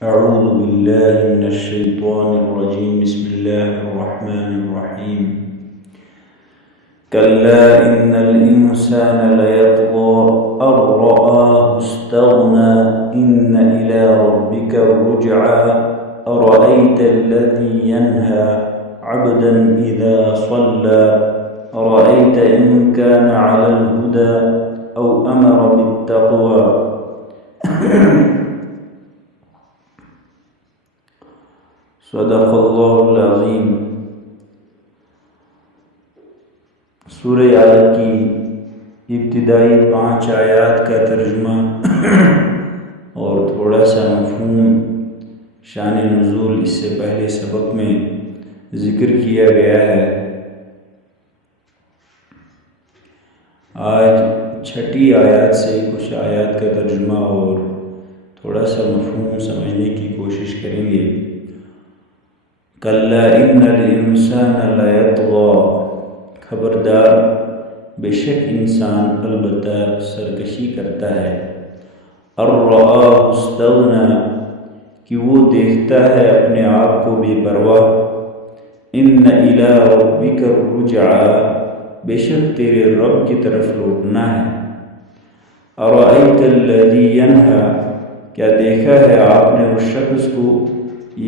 أعوذ بالله من الشيطان الرجيم بسم الله الرحمن الرحيم كلا إن الإنسان ليطغى أن رآه استغنى إن إلى ربك الرجعى أرأيت الذي ينهى عبدا إذا صلى أرأيت إن كان على الهدى أو أمر بالتقوى صدق اللہ العظیم۔ سورہ علق کی ابتدائی 5 آیات کا ترجمہ اور تھوڑا سا مفہوم شان نزول اس سے پہلے سبق میں ذکر کیا گیا ہے۔ آج 6 آیات سے کچھ آیات کا ترجمہ اور تھوڑا سا مفہوم سمجھنے کی کوشش کریں گے۔ کلا ان الانسان لیطغی، خبردار بے شک انسان البتہ سرکشی کرتا ہے۔ ان رآہ استغنی، کہ وہ دیکھتا ہے اپنے آپ کو بے پرواہ۔ ان الی ربک الرجعی، بے شک تیرے رب کی طرف لوٹنا ہے۔ ارأیت الذی ینہی، کیا دیکھا ہے آپ نے اس شخص کو،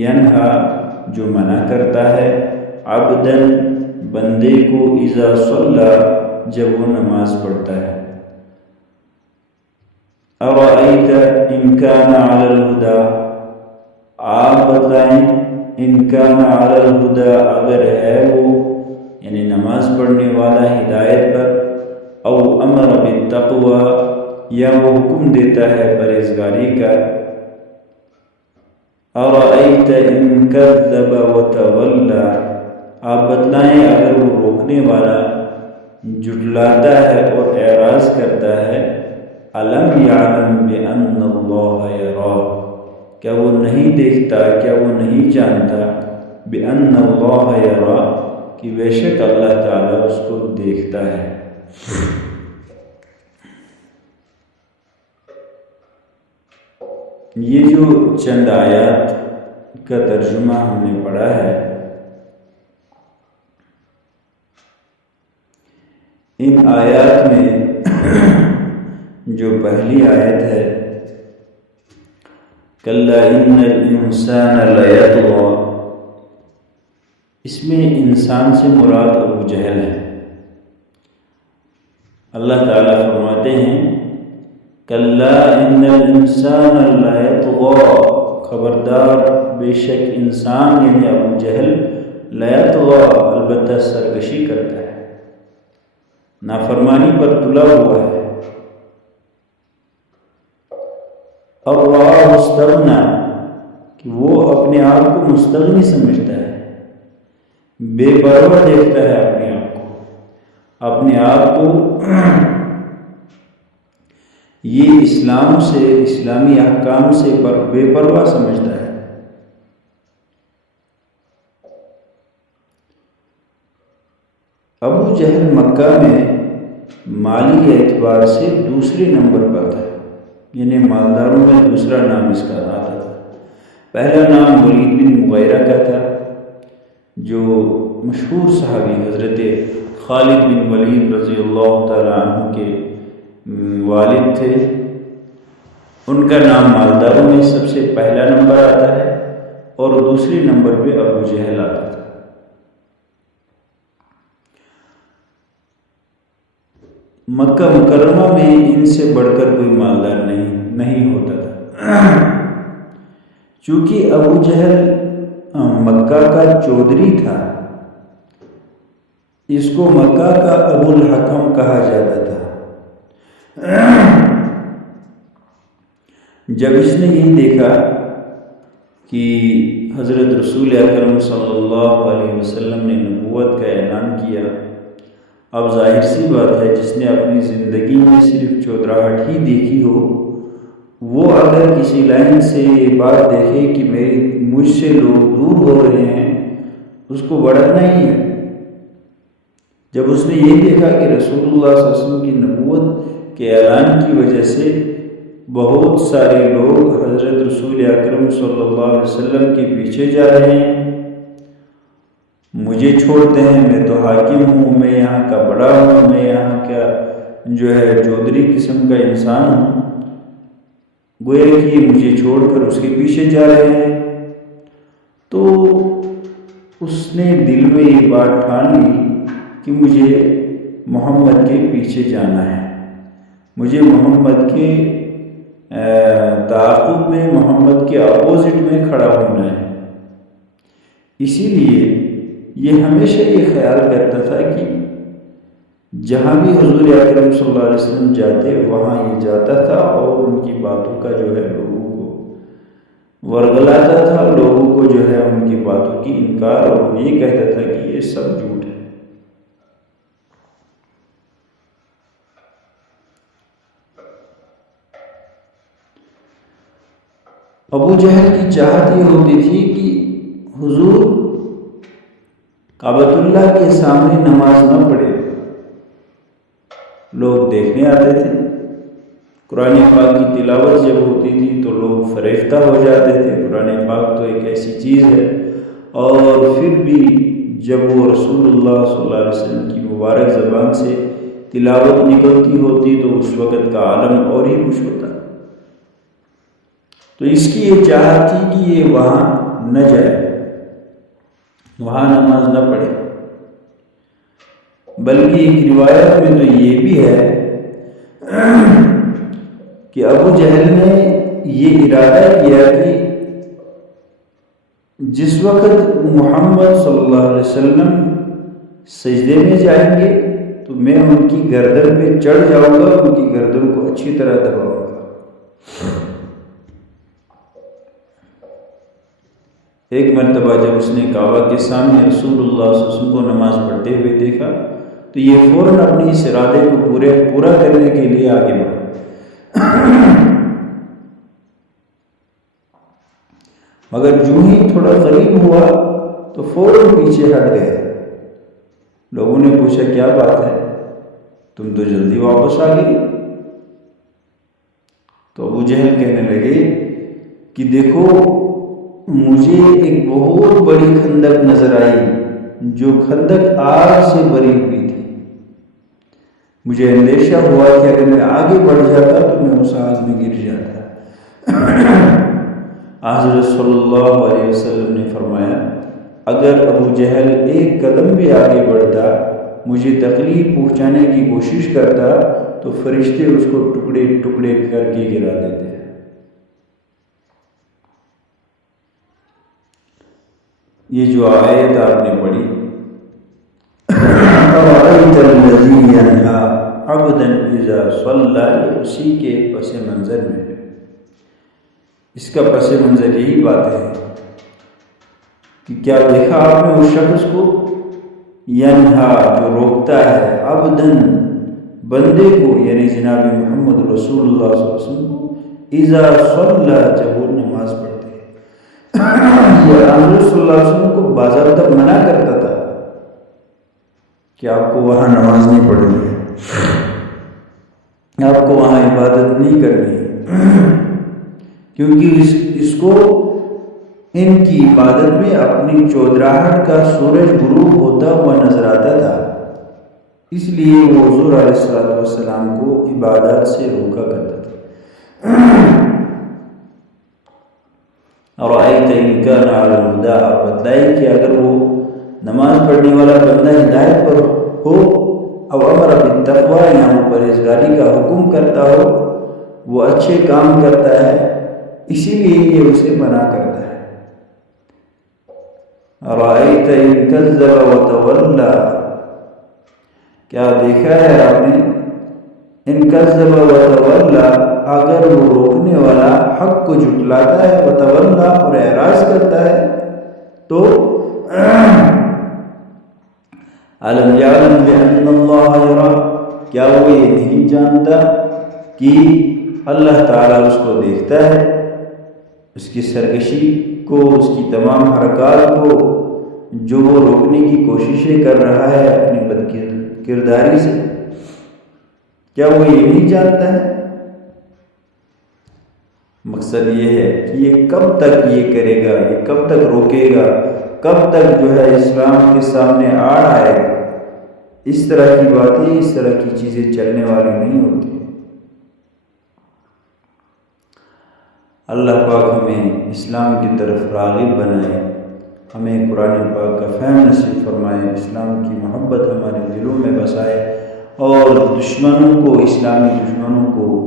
ینہی جو منع کرتا ہے، عبداً بندے کو، اذا صلی جب وہ نماز پڑھتا ہے۔ ارأیت ان کان علی الہدی، آپ بتائیں، ان کان علی الہدی اگر ہے وہ یعنی نماز پڑھنے والا ہدایت پر، او امر بالتقوی یا وہ حکم دیتا ہے پرہیزگاری کا۔ ارأیت ان کذب وتولی، آپ بتلائیں اگر وہ روکنے والا جھٹلاتا ہے اور اعراض کرتا ہے۔ الم یعلم بان اللہ یری، کیا وہ نہیں دیکھتا، کیا وہ نہیں جانتا، بان اللہ یری، کہ بے شک اللہ تعالیٰ اس کو دیکھتا ہے۔ یہ جو چند آیات کا ترجمہ ہم نے پڑھا ہے، ان آیات میں جو پہلی آیت ہے کلا ان الانسان لیطغی، اس میں انسان سے مراد ابو جہل ہے۔ اللہ تعالیٰ فرماتے ہیں کلا ان الانسان لیطغی، خبردار بے شک انسان یعنی ابو جہل، لیطغی البتہ سرکشی کرتا ہے، نافرمانی پر تلا ہوا ہے۔ اور رآہ استغنی، کہ وہ اپنے آپ کو مستغنی سمجھتا ہے، بے پرواہ دیکھتا ہے اپنے آپ کو، اپنے آپ کو یہ اسلام سے، اسلامی احکام سے بے پرواہ سمجھتا ہے۔ ابو جہل مکہ میں مالی اعتبار سے دوسرے نمبر پر تھا، یعنی مالداروں میں دوسرا نام اس کا آتا تھا۔ پہلا نام ولید بن مغیرہ کا تھا، جو مشہور صحابی حضرت خالد بن ولید رضی اللہ تعالیٰ عنہ کے والد تھے۔ ان کا نام مالداروں میں سب سے پہلا نمبر آتا ہے اور دوسرے نمبر پہ ابو جہل آتا تھا۔ مکہ مکرمہ میں ان سے بڑھ کر کوئی مالدار نہیں ہوتا تھا۔ چونکہ ابو جہل مکہ کا چودھری تھا، اس کو مکہ کا ابو الحکم کہا جاتا تھا۔ جب اس نے یہ دیکھا کہ حضرت رسول اکرم صلی اللہ علیہ وسلم نے نبوت کا اعلان کیا، اب ظاہر سی بات ہے جس نے اپنی زندگی میں صرف چودراہٹ ہی دیکھی ہو، وہ اگر کسی لائن سے یہ بات دیکھے کہ مجھ سے لوگ دور ہو رہے ہیں، اس کو بڑھنا ہی ہے۔ جب اس نے یہ دیکھا کہ رسول اللہ صلی اللہ علیہ وسلم کی نبوت کے اعلان کی وجہ سے بہت سارے لوگ حضرت رسول اکرم صلی اللہ علیہ وسلم کے پیچھے جا رہے ہیں، مجھے چھوڑتے ہیں، میں تو حاکم ہوں، میں یہاں کا بڑا ہوں، میں یہاں کا چودھری قسم کا انسان ہوں، گویا کہ مجھے چھوڑ کر اس کے پیچھے جا رہے ہیں۔ تو اس نے دل میں یہ بات ٹھان لی کہ مجھے محمد کے پیچھے جانا ہے، مجھے محمد کے تعاقب میں، محمد کے اپوزٹ میں کھڑا ہونا ہے۔ اسی لیے یہ ہمیشہ یہ خیال کرتا تھا کہ جہاں بھی حضور اکرم صلی اللہ علیہ وسلم جاتے وہاں یہ جاتا تھا اور ان کی باتوں کا لوگوں کو ورگلاتا تھا، لوگوں کو ان کی باتوں کی انکار، اور یہ کہتا تھا کہ یہ سب جھوٹ ہے۔ ابو جہل کی چاہت یہ ہوتی تھی کہ حضور کعبۃ اللہ کے سامنے نماز نہ پڑھے۔ لوگ دیکھنے آتے تھے، قرآن پاک کی تلاوت جب ہوتی تھی تو لوگ فریفتہ ہو جاتے تھے۔ قرآن پاک تو ایک ایسی چیز ہے، اور پھر بھی جب وہ رسول اللہ صلی اللہ علیہ وسلم کی مبارک زبان سے تلاوت نکلتی ہوتی تو اس وقت کا عالم اور ہی خوش ہوتا۔ تو اس کی یہ چاہت تھی کہ یہ وہاں نہ جائے، وہاں نماز نہ پڑھے۔ بلکہ ایک روایت میں تو یہ بھی ہے کہ ابو جہل نے یہ ارادہ کیا کہ جس وقت محمد صلی اللہ علیہ وسلم سجدے میں جائیں گے تو میں ان کی گردن پہ چڑھ جاؤں گا، ان کی گردن کو اچھی طرح دباؤں گا۔ ایک مرتبہ جب اس نے کعبہ کے سامنے رسول اللہ صلی اللہ علیہ وسلم کو نماز پڑھتے ہوئے دیکھا تو یہ فوراً اپنی اس ارادے کو پورا کرنے کے لیے آگے بڑھا، مگر جو ہی تھوڑا قریب ہوا تو فوراً پیچھے ہٹ گیا۔ لوگوں نے پوچھا کیا بات ہے، تم تو جلدی واپس آ گئی؟ تو ابو جہل کہنے لگے کہ دیکھو مجھے ایک بہت بڑی خندق نظر آئی جو خندق آگ سے بھری ہوئی تھی، مجھے اندیشہ ہوا کہ اگر میں آگے بڑھ جاتا تو میں اس آگ میں گر جاتا۔ حضرت صلی اللہ علیہ وسلم نے فرمایا اگر ابو جہل ایک قدم بھی آگے بڑھتا، مجھے تکلیف پہنچانے کی کوشش کرتا تو فرشتے اس کو ٹکڑے ٹکڑے کر کے گرا دیتے۔ یہ جو آیت آپ نے پڑھی اَرَأَيْتَ الَّذِي يَنْهَىٰ عَبْدًا إِذَا صَلَّىٰ، یہ اسی کے پس منظر میں ہے۔ اس کا پس منظر یہی بات ہے کہ کیا دیکھا آپ نے اس شخص کو، ینہا جو روکتا ہے، عبدًا بندے کو، یعنی جناب محمد رسول اللہ صلی اللہ علیہ وسلم کو، اذا صلیٰ جب وہ نماز پڑھتے، یہ حضرت صلی اللہ علیہ وسلم کو باضابطہ منع کرتا تھا کہ آپ کو وہاں نماز نہیں پڑھنی ہے، آپ کو وہاں عبادت نہیں کرنی ہے، کیونکہ اس کو ان کی عبادت میں اپنی چودراہٹ کا سورج غروب ہوتا ہوا نظر آتا تھا، اس لیے وہ حضور علیہ السلام کو عبادات سے روکا کرتا تھا۔ اَرَأَيْتَ إِنْ كَانَ عَلَى الْهُدَىٰ، آپ بتائیں کہ اگر وہ نماز پڑھنے والا بندہ ہدایت پر ہو، او امر بالتقویٰ، یا وہ پرہیزگاری کا حکم کرتا ہو، وہ اچھے کام کرتا ہے، اسی لیے یہ اسے منع کرتا ہے۔ اَرَأَيْتَ إِنْ كَذَّبَ وَتَوَلَّىٰ، کیا دیکھا ہے آپ نے، ان کذب وتولیٰ، اگر وہ روکنے والا حق کو جھٹلاتا ہے، وتولیٰ اور اعراض کرتا ہے، تو علم یعلم بأن اللہ یرا، کیا وہ یہ نہیں جانتا کہ اللہ تعالیٰ اس کو دیکھتا ہے، اس کی سرکشی کو، اس کی تمام حرکات کو جو وہ روکنے کی کوششیں کر رہا ہے اپنی بد کرداری سے، کیا وہ یہ نہیں جانتا ہے؟ مقصد یہ ہے کہ یہ کب تک یہ کرے گا، یہ کب تک روکے گا، کب تک جو ہے اسلام کے سامنے آڑ آئے گا۔ اس طرح کی باتیں، اس طرح کی چیزیں چلنے والی نہیں ہوتی۔ اللہ پاک ہمیں اسلام کی طرف راغب بنائے، ہمیں قرآن پاک کا فہم نصیب فرمائے، اسلام کی محبت ہمارے دلوں میں بسائے، اور دشمنوں کو، اسلامی دشمنوں کو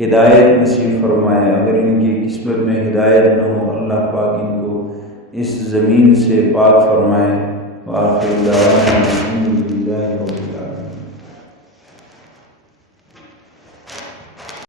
ہدایت نصیب فرمائے۔ اگر ان کی قسمت میں ہدایت نہ ہو، اللہ پاک ان کو اس زمین سے پاک فرمائے۔ وآخر دعوانا الحمد للہ رب العالمین۔